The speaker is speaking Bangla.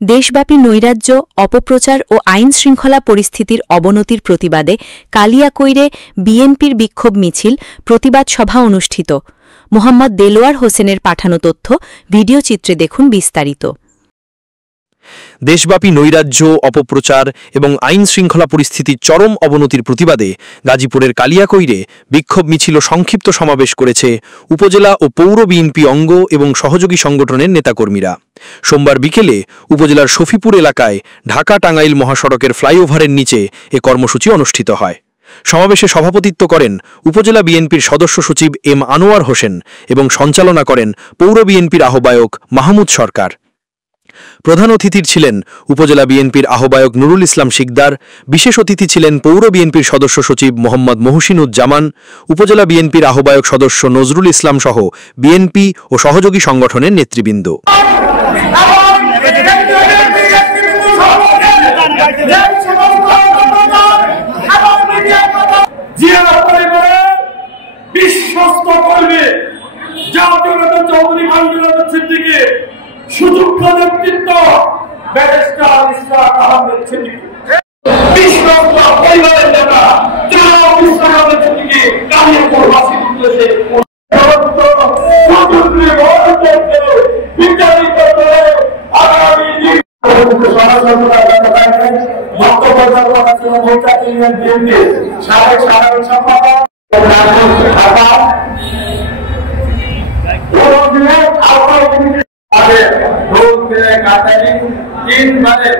দেশব্যাপী নৈরাজ্য, অপপ্রচার ও আইনশৃঙ্খলা পরিস্থিতির অবনতির প্রতিবাদে কালিয়াকৈরে বিএনপির বিক্ষোভ মিছিল, প্রতিবাদ সভা অনুষ্ঠিত। মোহাম্মদ দেলোয়ার হোসেনের পাঠানো তথ্য, ভিডিওচিত্রে দেখুন বিস্তারিত। দেশব্যাপী নৈরাজ্য, অপপ্রচার এবং আইনশৃঙ্খলা পরিস্থিতির চরম অবনতির প্রতিবাদে গাজীপুরের কালিয়াকৈরে বিক্ষোভ মিছিল ও সংক্ষিপ্ত সমাবেশ করেছে উপজেলা ও পৌর বিএনপি অঙ্গ এবং সহযোগী সংগঠনের নেতাকর্মীরা। সোমবার বিকেলে উপজেলার শফিপুর এলাকায় ঢাকা-টাঙ্গাইল মহাসড়কের ফ্লাইওভারের নিচে এ কর্মসূচি অনুষ্ঠিত হয়। সমাবেশে সভাপতিত্ব করেন উপজেলা বিএনপির সদস্য সচিব এম আনোয়ার হোসেন এবং সঞ্চালনা করেন পৌর বিএনপির আহ্বায়ক মাহমুদ সরকার। প্রধান অতিথি ছিলেন উপজেলা বিএনপির আহ্বায়ক নুরুল ইসলাম শিকদার। বিশেষ অতিথি ছিলেন পৌর বিএনপির সদস্য সচিব মোহাম্মদ মহসিনুজ্জামান, উপজেলা বিএনপির আহ্বায়ক সদস্য নজরুল ইসলাম সহ বিএনপি ও সহযোগী সংগঠনের নেতৃবৃন্দ। সুযোগ্য নেতৃত্ব ব্যারিস্টার ইশরাক আহমেদ সিদ্দিকী, বিশ্বস্ত পরিবারের নেতা জনাব ইশরাক আহমেদ সিদ্দিকী কালিয়াকৈরবাসীর উদ্দেশ্যে বিতাড়িত করে আগামী সাবেক সম্পাদক তিনবারের